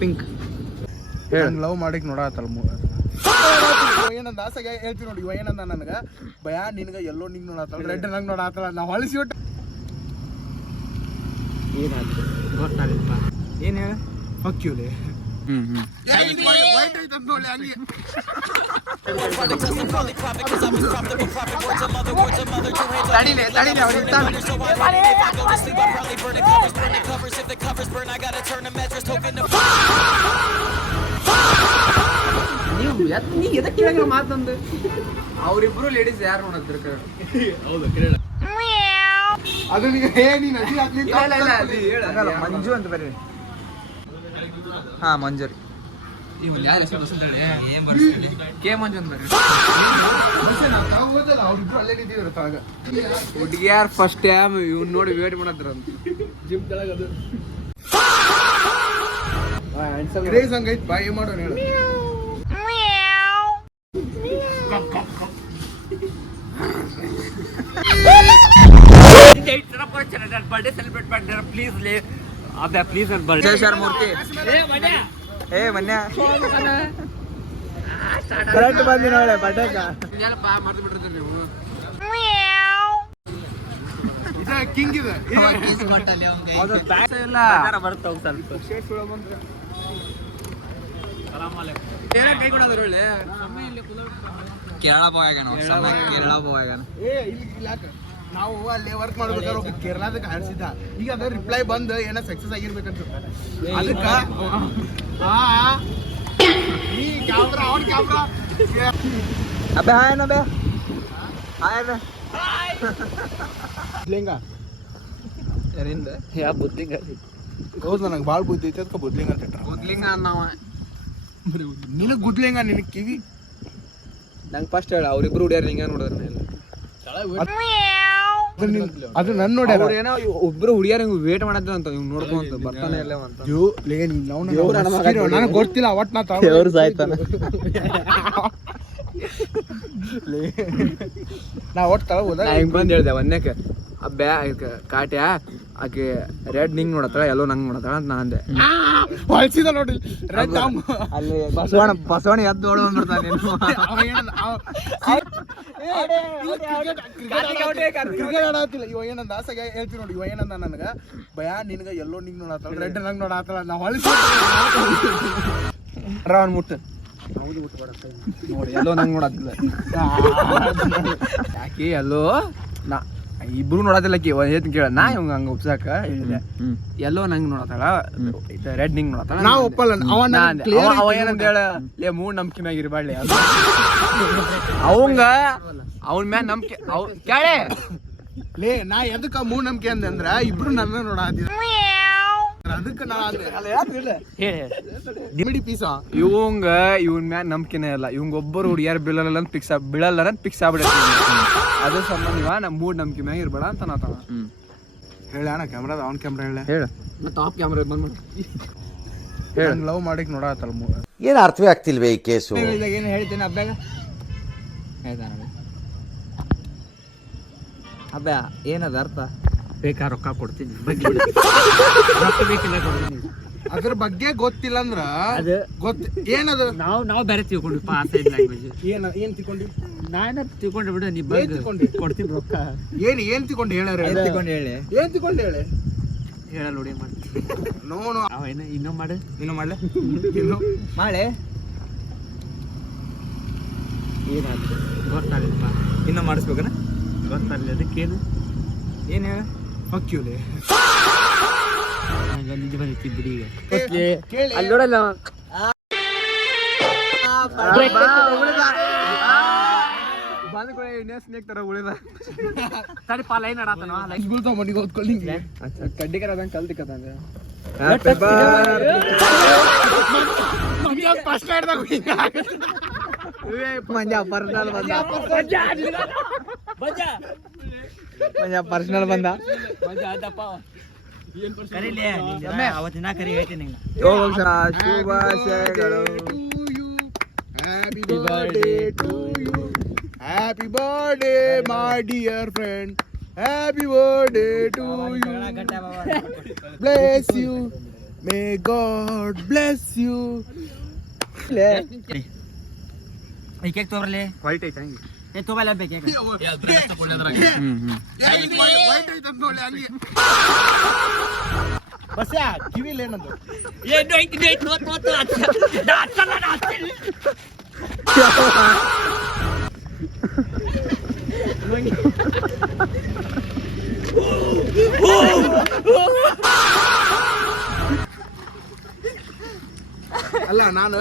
Pink love ಮಾಡಿಕ್ ನೋಡತ್ತಲ್ಲ ಏನಂದ ಆಸೆಗೆ ಹೇಳ್ತೀನಿ ನೋಡಿ. ಇವ ಏನಂದ ನನಗೆ ಭಯ ನಿನಗೆ ಎಲ್ಲೋ ನಿಂಗೆ ನೋಡತ್ತಲ್ಲ, ರೆಡ್ ನಂಗೆ ನೋಡತ್ತಲ್ಲ. ನಾವು ಹೊಳಿಸಿ ಬಿಟ್ಟು ಏನಾದ್ರು ಗೊತ್ತಾಗಲ್ಪ. ಏನು ಹೇಳ ಹೊಕ್ಕಿವ್ಲಿ ನೀ ಎದಕ್ಕೆ ಕೇಳಂಗಿಲ್ಲ ಮಾತಂದು. ಅವ್ರಿಬ್ರು ಲೇಡೀಸ್ ಯಾರು ನೋಡತ್ರ? ಹೌದು ಕೇಳ ಅದು ಮಂಜು ಅಂತ ಬರ್ರಿ. ಹಾ ಮಂಜು ರೀ. ಕೆ ಮಂಜು ಅಂತ ಬರ್ರಿ. ಹುಡುಗಿಯಾರ್ ಫಸ್ಟ್ ಟೈಮ್ ಇವ್ನು ನೋಡಿ ವೇಟ್ ಮಾಡತ್ರ ಅಂತ ಜಿಮ್ ಕೆಳಗದು ಕ್ರೇಜ್ ಹಂಗೈತ್ ಬಾಯಿ ಮಾಡೋಣ ಹೇಳ. ಬರ್ಡೇ ಸೆಲೆಬ್ರೇಟ್ ಮಾಡ್ತಾರೆ ಪ್ಲೀಸ್ ಲೇ ಅಬ್ಬ ಪ್ಲೀಸ್ ಅಂತ ಬರ್ಡೇ ಶೇಷರ್ ಮೂರ್ತಿ ಏ ಮನ್ಯ ಕರೆಕ್ಟ್ ಬಂದಿ ನೋಳೆ ಬರ್ಡೇಕ ಏನಪ್ಪ ಮರ್ತು ಬಿಟ್ಟಿರ್ತೀರಿ ನೀವು. ಇದು ಕಿಂಗ್ ಇದೆ ಕಿಸ್ ಕೊಟ್ಟಲ್ಲಿ ಅವನಿಗೆ ಅದು ಬ್ಯಾಕ್ ಇಲ್ಲ ಬರ್ತಾ ಹೋಗ ಸ್ವಲ್ಪ ಶೇಟ್ ಸುಳ ಬಂದ್ರೆ ಸಲಾಮ್ ಅಲೈಕುಂ ಏನ ಕೈ ಕೊಡೋದು ಒಳ್ಳೆ ಸಮಯ ಇಲ್ಲಿ ಕೇರಳ ಹೋಗ್ಯಾನ ಸಮಯ ಕೇರಳ ಹೋಗ್ಯಾನ. ಏ ಇಲ್ಲಿ ಯಾಕ ನಾವು ಅಲ್ಲಿ ವರ್ಕ್ ಮಾಡ್ಬೇಕಾದ್ರೆ ಒಬ್ಬ ಕೇರಳದಾಗ ಆಡ್ಸಿದ್ದ. ಈಗ ಅದ ರಿಪ್ಲೈ ಬಂದು ಏನೋ ಸಕ್ಸಸ್ ಆಗಿರ್ಬೇಕಂತ ಅದಕ್ಕ ಈ ಕ್ಯಾಮ್ರಾ ಅವನ್ ಕ್ಯಾಮ್ರಾ ಅಬ್ಬೆ ಹಾಯ್ ನಬೆ ಹಾಯ್ ಅಬ್ಬೆ ಬುದ್ಲಿಂಗ ಯಾರಿಂದ ಯಾ ಬುದ್ಲಿಂಗ ಹೌದು ನನಗೆ ಭಾಳ ಬುದ್ಧಿ ಐತೆ ಅದಕ್ಕೆ ಬುದ್ಲಿಂಗ ಅಂತ ಇಟ್ರ. ಬುದ್ಲಿಂಗ ಅನ್ನವ ನಿನಗೆ ಗುದ್ಲಿಂಗ ನಿನಗೆ ಕಿವಿ ನಂಗೆ ಫಸ್ಟ್ ಹೇಳ ಅವ್ರಿಬ್ರು ಹುಡಿಯಾರ ಹಿಂಗ ನೋಡಿದ್ರೆ ಅದು ನನ್ನ ನೋಡಿ ಅವ್ರು ಏನೋ ಒಬ್ರು ಹುಡಿಯಾರ ವೇಟ್ ಮಾಡತ್ರ ಅಂತ ಇವ್ ನೋಡ್ಕೊಂತ ಬರ್ತಾನೆ ಇಲ್ಲ ಅಂತ ನನಗೆ ಗೊತ್ತಿಲ್ಲ ಒಟ್ಟು ನಾ ಸಾಯ್ತಾನ ನಾ ಒಟ್ಟು ತಳ ಹೋದ ಹಿಂಗ್ ಬಂದ್ ಹೇಳ್ದೆ ಒಂದಕ್ಕೆ ಬ್ಯಾ ಕಾಟ್ಯಾ ಆಕೆ ರೆಡ್ ನಿಂಗ್ ನೋಡತ್ತಾಳ ಎಲ್ಲೋ ನಂಗೆ ನೋಡತ್ತಾಳ ಅಂತ ನಾನು ಅಂದೆ. ಹೊಳ್ಸಿದ ನೋಡಿ ರೆಡ್ ಅಲ್ಲಿ ಬಸವಣ್ಣ ಎದ್ದು ನೋಡ್ ಬಂದ್ಬಿಡ್ತಾನೆ. ಇವ ಏನಂದ ಆಸೆಗೆ ಹೇಳ್ತೀನಿ ನೋಡಿ. ಇವ ಏನಂದ ನನಗೆ ಭಯ ನಿನಗೆ ಎಲ್ಲೋ ನಿಂಗೆ ನೋಡತ್ತಲ್ಲ, ರೆಡ್ ನಂಗೆ ನೋಡತ್ತಲ್ಲ. ನಾವು ಹೊಳಿಸಿ ಅವ್ನು ಮುಟ್ಟು ನೋಡಿ ಎಲ್ಲೋ ನಂಗೆ ನೋಡತ್ತಿಲ್ಲ ಯಾಕೆ ಎಲ್ಲೋ ನಾ ಇಬ್ರು ನೋಡತ್ತಿಲ್ಲ ಏನ್ ಕೇಳ ನಾ ಇವಂಗ ಹಂಗ ಒಪ್ಸಾಕ ಹೇಳಿದೆ. ಎಲ್ಲೋ ನಂಗೆ ನೋಡತ್ತಾಳ ರೆಡ್ ನಿಂಗ್ ನೋಡತ್ತಾಳ. ನಾ ಒಪ್ಪಲ್ಲ. ಅವ ಏನಂತ ಹೇಳ ಲೇ ಮೂಡ್ ನಂಬಿಕೆ ಮ್ಯಾಗ ಇರ್ಬಾಡ್ಲಿ ಅವಂಗ ಅವನ್ ಮ್ಯಾಗ ನಂಬಿಕೆ ಅವ್ ಕೇಳೆ ಲೇ ನಾ ಎದಕ್ಕ ಮೂಢನಂಬಿಕೆ ಅಂದ್ರ ಇಬ್ರು ನನ್ನ ನೋಡಾತಿದ್ರು ಅದಕ್ಕೆ ನಾ ಪೀಸ ಇವಂಗ ಇವನ್ ಮ್ಯಾಗ ನಂಬಿಕೆನೇ ಇಲ್ಲ. ಇವಂಗ ಒಬ್ಬರು ಹುಡುಗಿಯಾರ ಬೀಳಲ್ಲ ಅಂತ ಬೀಳಲ್ಲ ಅಂತ ಫಿಕ್ಸ್ ಆಗ್ಬಿಡ. ಅದ್ರ ಸಂಬಂಧ ಇವ ನಮ್ ಮೂಡ್ ನಂಬಿಕೆ ಮ್ಯಾಗ ಇರ್ಬೇಡ ಅಂತ ನಾತಾವ ಹೇಳ ಅಣ್ಣ ಕ್ಯಾಮ್ರಾದ ಅವ್ನ ಕ್ಯಾಮ್ರಾ ಹೇಳ ಮತ್ತೆ ಆಫ್ ಕ್ಯಾಮ್ರಾ ಬಂದ್ ಹೇಳ ಲವ್ ಮಾಡಿಕ್ ನೋಡತ್ತಲ್ಲ ಏನು ಅರ್ಥವೇ ಆಗ್ತಿಲ್ವೇ ಈ ಕೇಸು. ಏನು ಹೇಳ್ತೇನೆ ಹಬ್ಬಾಗ ಹೇಳ್ತಾನ ಹಬ್ಬ ಏನದ ಅರ್ಥ ಬೇಕಾ ರೊಕ್ಕ ಕೊಡ್ತೀನಿ ರೊಕ್ಕ ಬೇಕಿಲ್ಲ ಕೊಡ್ತೀನಿ. ಅದ್ರ ಬಗ್ಗೆ ಗೊತ್ತಿಲ್ಲ ಅಂದ್ರ ಅದು ಗೊತ್ತ ಏನದು ನಾವು ಬೇರೆ ತಿಳ್ಕೊಂಡ್ವಿ ಪಾಸ್ ಲ್ಯಾಂಗ್ವೇಜ್ ಏನ್ ತಿಳ್ಕೊಂಡಿ ನಾನು ತಿಳ್ಕೊಂಡ್ರೆ ಬಿಡು ನೀ ಕೊಡ್ತೀನಿ ರೊಕ್ಕ ಏನ್ ತಿಳ್ಕೊಂಡು ಹೇಳ ತಿಳ್ಕೊಂಡು ಹೇಳಿ ಏನ್ ತಿಳ್ಕೊಂಡು ಹೇಳಿ ಹೇಳಲ್ಲ ನೋಡಿ ಮಾಡ್ತೀನಿ ನೋನು ಅವ ಏನು ಇನ್ನೂ ಮಾಡು ಇನ್ನು ಮಾಡ್ಲೆ ಇನ್ನು ಮಾಡೆ ಏನಾದ್ರು ಗೊತ್ತಾಗಲ್ಪ ಇನ್ನೂ ಮಾಡಿಸ್ಬೇಕನ ಗೊತ್ತಾಗಲಿ ಅದಕ್ಕೇನು ಏನು ಹೇಳ ಹೊಕ್ಕಿವ್ಲಿ ನಿಜ ಬಂದಿತ್ತು ಬಿಡಿ ಈಗ ಕೇಳಿ ಅಲ್ಲಿ ನೋಡಲ್ಲ ಬಂದ ಕೂಡ ಸ್ನೇಕ್ ತರ ಉಳಿದ ತಡಿ ಪಾ ಲೈನ್ ಆಡತಾನ ಬೀಳ್ತಾವ ಮನಿಗೆ ಓದ್ಕೊಳ್ಳಿ ಕಡ್ಡಿಕರ ಅದಂಗೆ ಕಲ್ತಿಕ್ಕಂಗ ಪರ್ಸನಲ್ ಬಂದ ಅವತ್ತಿನ ಕರಿ ಹೇಳ್ತೀನಿ ಶುಭಾಶಯಗಳು. Happy birthday to you. Happy birthday, my dear friend. Happy birthday to you. Bless you. May god bless you. ಈ ಕೇಕ್ ತಗೋರ್ಲಿ ವೈಟ್ ಐತೆ ಹಂಗೆ ತಗೋಬಲ್ಲ ಕೇಕ್ ಬಸ್ಸ ಕಿವಿಲ್ ಏನಂದು ಅಲ್ಲ ನಾನು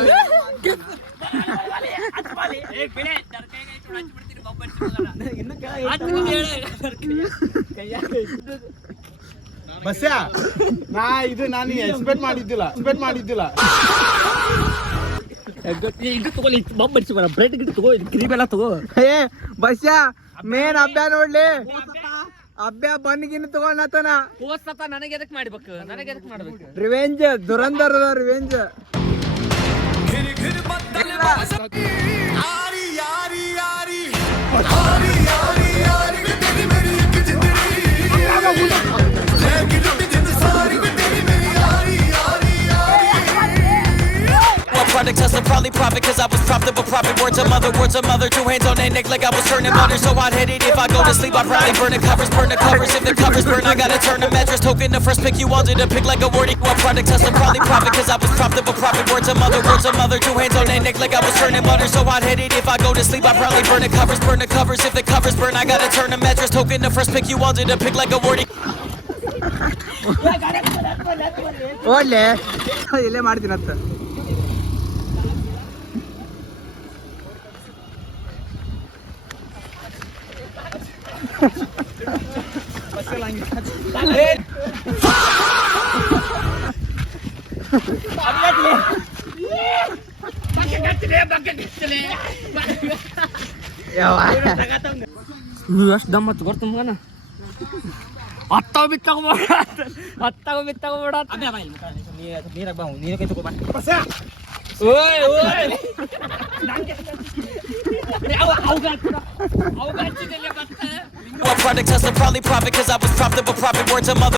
ಬಸ್ಸ ನಾನು ಎಕ್ಸ್ಪೆಕ್ಟ್ ಮಾಡಿದ್ದಿಲ್ಲ ಇದು ತಗೋಲಿ ಬಾಂಬ್ ಬಡಿಸಿ ಬರ ಬ್ರೆಡ್ ಗಿಡ ತಗೋ ಕ್ರೀಮ್ ಎಲ್ಲ ತಗೋ ಏ ಬಸ್ಯ ಮೇನ್ ಹಬ್ಬ ನೋಡ್ಲಿ ಹಬ್ಬ ಬನ್ಗಿನ ತಗೊಂಡತನ ಕೋಸ್ತ ನನಗೆ ಎದಕ್ ಮಾಡ್ಬೇಕು ರಿವೆಂಜ್ ದುರಂಧರದ revenge Product hustling, probably profit, cause I was profitable. Profit words of mother, two hands on their neck like I was turning butter. So hot headed, if I go to sleep, I probably burn the covers. If the covers burn, I gotta turn the mattress. Token the first pick you wanted to pick like a wording. Product hustling, probably profit, cause I was profitable. Profit words of mother, two hands on their neck like I was turning butter. So hot headed, if I go to sleep, I probably burn the covers. If the covers burn, I gotta turn the mattress. Token the first pick you wanted to pick like a wording. ಓಡ್ಲೆ ಇಲ್ಲೇ ಮಾಡ್ತೀನಂತ ಎಷ್ಟು ದಮ್ಮ ತಗೋರ್ತ ಮಗನ ಹತ್ತಾವ ಬಿತ್ತಾಗ ನೀರಾಗ ಬಾ ನೀರ ಕೈ ತಗೋ ಬಾ ಓಯ್ Product hustling, probably profit, cause I was profitable. Profit words of mother,